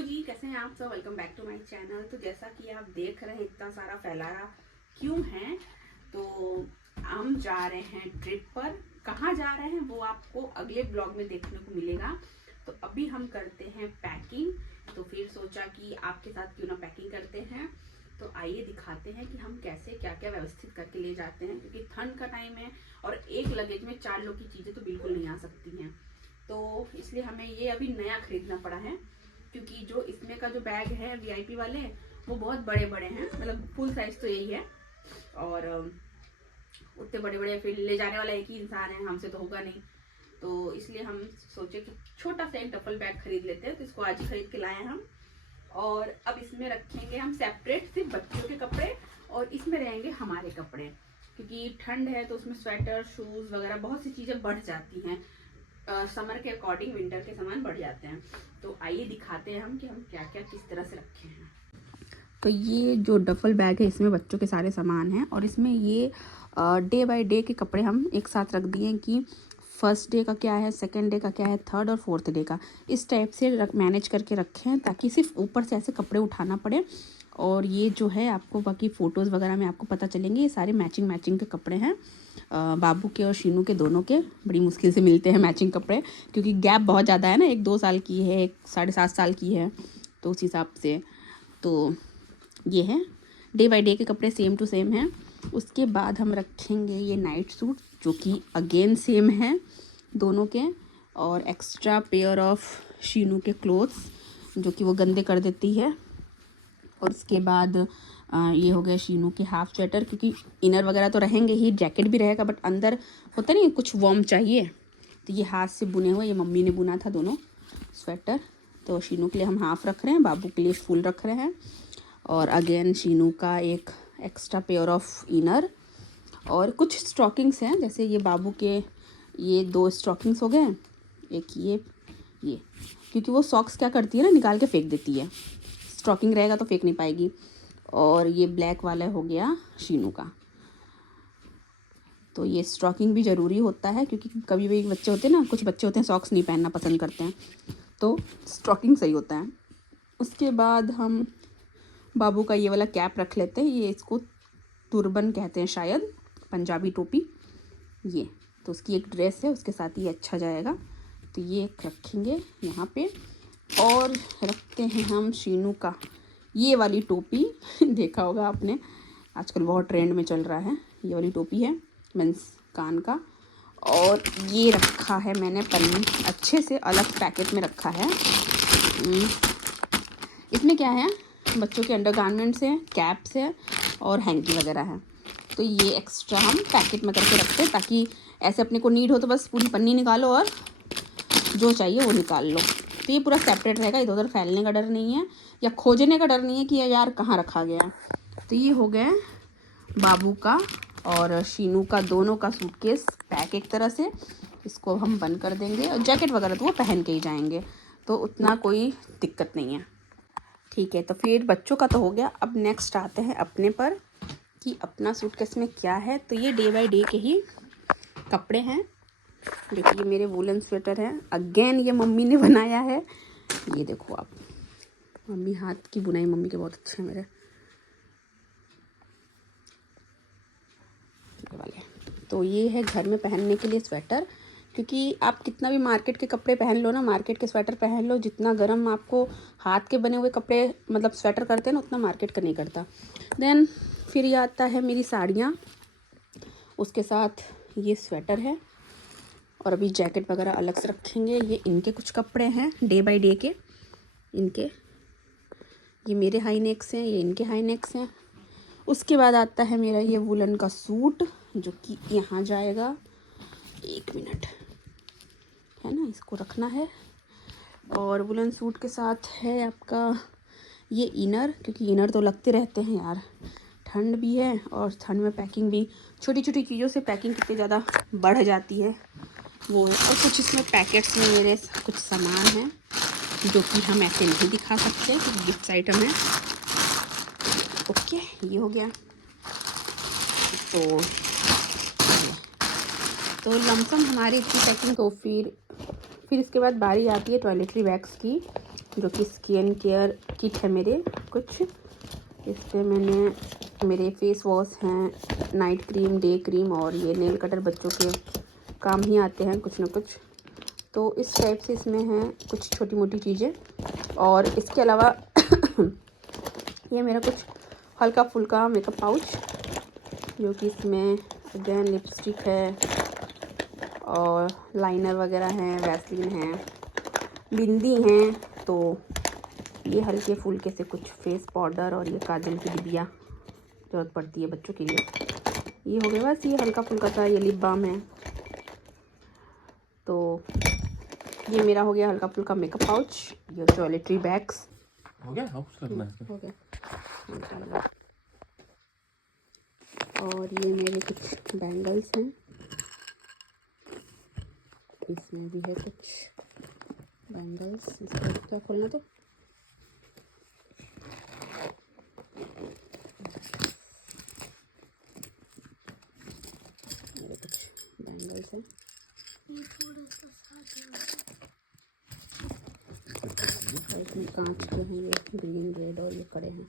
Hello जी, कैसे हैं आप सब। Welcome back to my channel. तो जैसा कि आप देख रहे हैं इतना सारा फैलाया क्यों है, तो हम जा रहे हैं ट्रिप पर। कहाँ जा रहे हैं वो आपको अगले ब्लॉग में देखने को मिलेगा। तो अभी हम करते हैं पैकिंग। तो फिर सोचा कि आपके साथ क्यों ना पैकिंग करते हैं। तो आइए दिखाते हैं कि हम कैसे क्या क्या व्यवस्थित करके ले जाते हैं, क्योंकि ठंड का टाइम है और एक लगेज में 4 लोग की चीजें तो बिल्कुल नहीं आ सकती हैं। तो इसलिए हमें ये अभी नया खरीदना पड़ा है, क्योंकि जो इसमें का जो बैग है वीआईपी वाले वो बहुत बड़े बड़े हैं, मतलब फुल साइज तो यही है और उतने बड़े बड़े फिर ले जाने वाला एक ही इंसान है, हमसे तो होगा नहीं। तो इसलिए हम सोचे कि छोटा सा एक डफल बैग खरीद लेते हैं। तो इसको आज ही खरीद के लाए हैं हम। और अब इसमें रखेंगे हम सेपरेट सिर्फ बच्चों के कपड़े और इसमें रहेंगे हमारे कपड़े, क्योंकि ठंड है तो उसमें स्वेटर शूज वगैरह बहुत सी चीजें बढ़ जाती हैं। समर के अकॉर्डिंग विंटर के सामान बढ़ जाते हैं। तो आइए दिखाते हैं हम कि हम क्या क्या किस तरह से रखे हैं। तो ये जो डफल बैग है इसमें बच्चों के सारे सामान हैं और इसमें ये डे बाय डे के कपड़े हम एक साथ रख दिए कि फर्स्ट डे का क्या है, सेकंड डे का क्या है, थर्ड और फोर्थ डे का, इस टाइप से मैनेज करके रखे हैं ताकि सिर्फ ऊपर से ऐसे कपड़े उठाना पड़े। और ये जो है आपको बाकी फ़ोटोज़ वगैरह में आपको पता चलेंगे, ये सारे मैचिंग के कपड़े हैं। बाबू के और शीनू के दोनों के बड़ी मुश्किल से मिलते हैं मैचिंग कपड़े, क्योंकि गैप बहुत ज़्यादा है ना, एक 2 साल की है, एक 7.5 साल की है, तो उस हिसाब से। तो ये है डे बाय डे के कपड़े सेम टू सेम हैं। उसके बाद हम रखेंगे ये नाइट सूट जो कि अगेन सेम है दोनों के, और एक्स्ट्रा पेयर ऑफ शीनू के क्लोथ्स जो कि वो गंदे कर देती है। और उसके बाद ये हो गया शीनू के हाफ स्वेटर, क्योंकि इनर वगैरह तो रहेंगे ही, जैकेट भी रहेगा, बट अंदर होता नहीं कुछ वार्म चाहिए। तो ये हाथ से बुने हुए, ये मम्मी ने बुना था दोनों स्वेटर। तो शीनू के लिए हम हाफ रख रहे हैं, बाबू के लिए फुल रख रहे हैं। और अगेन शीनू का एक एक्स्ट्रा पेयर ऑफ इनर और कुछ स्टॉकिंग्स हैं, जैसे ये बाबू के ये 2 स्टॉकिंग्स हो गए, एक ये क्योंकि वो सॉक्स क्या करती है ना, निकाल के फेंक देती है, स्टॉकिंग रहेगा तो फेंक नहीं पाएगी। और ये ब्लैक वाला हो गया शीनू का। तो ये स्टॉकिंग भी ज़रूरी होता है, क्योंकि कभी भी बच्चे होते हैं ना, कुछ बच्चे होते हैं सॉक्स नहीं पहनना पसंद करते हैं, तो स्टॉकिंग सही होता है। उसके बाद हम बाबू का ये वाला कैप रख लेते हैं, ये इसको तुरबन कहते हैं शायद, पंजाबी टोपी ये। तो उसकी एक ड्रेस है, उसके साथ ये अच्छा जाएगा, तो ये रखेंगे यहाँ पे। और रखते हैं हम शीनू का ये वाली टोपी देखा होगा आपने, आजकल बहुत ट्रेंड में चल रहा है, ये वाली टोपी है मीन्स कान का। और ये रखा है मैंने पन्नी, अच्छे से अलग पैकेट में रखा है। इसमें क्या है, बच्चों के अंडरगारमेंट्स हैं, कैप्स है और हैंकी वगैरह है। तो ये एक्स्ट्रा हम पैकेट में करके रखते हैं, ताकि ऐसे अपने को नीड हो तो बस पूरी पन्नी निकालो और जो चाहिए वो निकाल लो। तो ये पूरा सेपरेट रहेगा, इधर उधर फैलने का डर नहीं है या खोजने का डर नहीं है कि यार कहाँ रखा गया। तो ये हो गया बाबू का और शीनू का दोनों का सूटकेस पैक एक तरह से। इसको हम बंद कर देंगे और जैकेट वगैरह तो वो पहन के ही जाएंगे, तो उतना कोई दिक्कत नहीं है। ठीक है, तो फिर बच्चों का तो हो गया। अब नेक्स्ट आते हैं अपने पर कि अपना सूटकेस में क्या है। तो ये डे बाय डे के ही कपड़े हैं। देखिए मेरे वूलन स्वेटर है, अगेन ये मम्मी ने बनाया है। ये देखो आप, मम्मी हाथ की बुनाई मम्मी के बहुत अच्छे हैं मेरे वाले। तो ये है घर में पहनने के लिए स्वेटर, क्योंकि आप कितना भी मार्केट के कपड़े पहन लो ना, मार्केट के स्वेटर पहन लो, जितना गर्म आपको हाथ के बने हुए कपड़े मतलब स्वेटर करते हैं ना, उतना मार्केट का नहीं करता। देन फिर ये आता है मेरी साड़ियाँ, उसके साथ ये स्वेटर है और अभी जैकेट वगैरह अलग से रखेंगे। ये इनके कुछ कपड़े हैं डे बाय डे के, इनके ये मेरे हाई नेक्स हैं, ये इनके हाई नेक्स हैं। उसके बाद आता है मेरा ये वुलन का सूट जो कि यहाँ जाएगा, 1 मिनट है ना, इसको रखना है। और वुलन सूट के साथ है आपका ये इनर, क्योंकि इनर तो लगते रहते हैं यार, ठंड भी है और ठंड में पैकिंग भी, छोटी छोटी चीज़ों से पैकिंग कितनी ज़्यादा बढ़ जाती है वो है। और कुछ इसमें पैकेट्स में मेरे कुछ सामान हैं जो कि हम ऐसे नहीं दिखा सकते, कुछ गिफ्ट आइटम है। ओके, ये हो गया। तो लमसम हमारी इतनी पैकिंग। तो फिर इसके बाद बारी आती है टॉयलेटरी बैग्स की। जो कि स्किन केयर किट है मेरे कुछ। इस पर मैंने मेरे फेस वॉश हैं, नाइट क्रीम, डे क्रीम, और ये नेल कटर बच्चों के काम ही आते हैं कुछ ना कुछ। तो इस टाइप से इसमें हैं कुछ छोटी मोटी चीज़ें। और इसके अलावा ये मेरा कुछ हल्का फुल्का मेकअप पाउच, जो कि इसमें अगेन लिपस्टिक है और लाइनर वगैरह हैं, वैसलीन है, बिंदी हैं। तो ये हल्के फुल्के से कुछ फेस पाउडर और ये काजल की डिबिया ज़रूरत पड़ती है बच्चों के लिए। ये हो गया बस, ये हल्का फुल्का सा ये लिप बाम है। तो ये मेरा हो गया हल्का फुल्का मेकअप पाउच। ये टॉयलेटरी बैग्स हो गया, अब कुछ करना है। हो गया। और ये मेरे कुछ बैंगल्स हैं, इसमें भी है कुछ बैंगल्स। इसको क्या खोलना, तो मेरे कुछ बैंगल्स हैं। और इसमें कांच के हैं, ये ग्रीन रेड और ये कड़े हैं।